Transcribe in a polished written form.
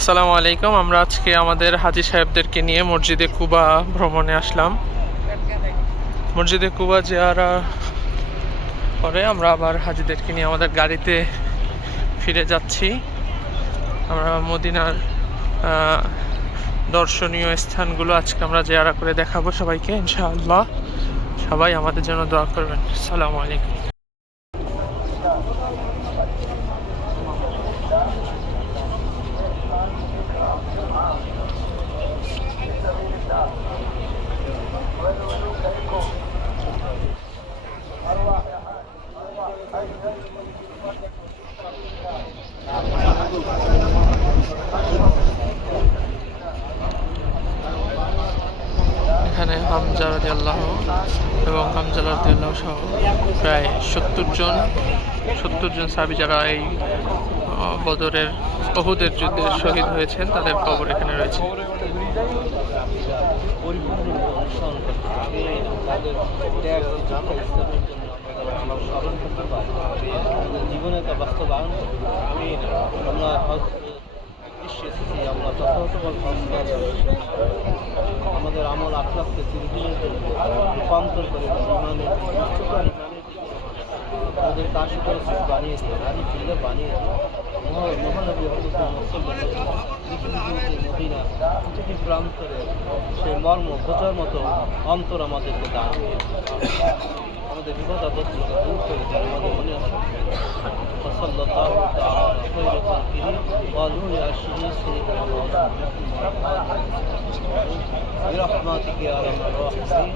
আসসালামু আলাইকুম। আমরা আজকে আমাদের হাজী সাহেবদেরকে নিয়ে মসজিদে কুবা ভ্রমণে আসলাম। মসজিদে কুবা জিয়ারা পরে আমরা আবার হাজীদেরকে নিয়ে আমাদের গাড়িতে ফিরে যাচ্ছি। আমরা মদিনার দর্শনীয় স্থানগুলো আজকে আমরা জিয়ারা করে দেখাবো সবাইকে ইনশাআল্লাহ। সবাই আমাদের জন্য দোয়া করবেন। আসসালামু আলাইকুম। এখানে হামজা রাদিয়াল্লাহু এবং হামজা রাদিয়াল্লাহু সহ প্রায় 70 জন সাহাবী যারা এই বদরের উহুদের যুদ্ধে শহীদ হয়েছেন তাদের কবর এখানে রয়েছে। জীবনে তা বাস্তবায়ন আমরা আমরা আমাদের আমল আখলাককে চিরদিনের জন্য রূপান্তর করে আমাদের তার সাথে বানিয়েছে রানী ফিল্ডে বানিয়েছে মহানবী মদিনা পৃথিবীর প্রান্তরে সেই মর্ম বোঝার মতো অন্তর আমাদেরকে দান আমাদের বিপদ আপদগুলোকে দূর করে দেয় আমাদের মনে আসে وصلى الله تعالى على خير خلقه قالوا يا شريك برحمتك يا ارحم الراحمين